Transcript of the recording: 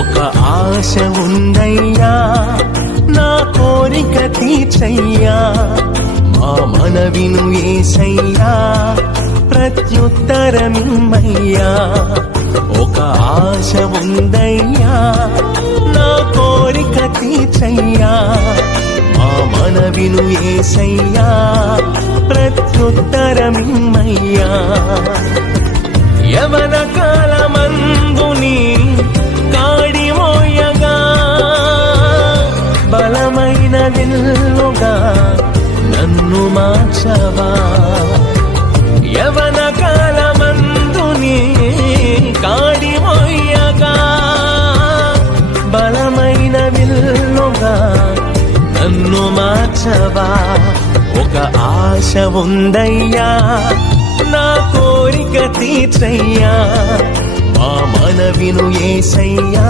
ఒక ఆశ ఉందయ్యా నా కోరిక తీర్చయ్యా మా మనవిను యేసయ్యా ప్రత్యుత్తరమిమ్మయ్యా ఒక ఆశ ఉందయ్యా నా కోరిక తీర్చయ్యా మా మనవిను యేసయ్యా ప్రత్యుత్తరమిమ్మయ్యా యవన కాలమందుని కాడి మోయగా బలమైన విల్లుగా నన్ను మార్చవా యవన కాలమందుని కాడి మోయగా బలమైన విల్లుగా నన్ను మార్చవా ఒక ఆశ ఉందయ్యా నా కోరిక తీర్చయ్యా మా మనవిను యేసయ్యా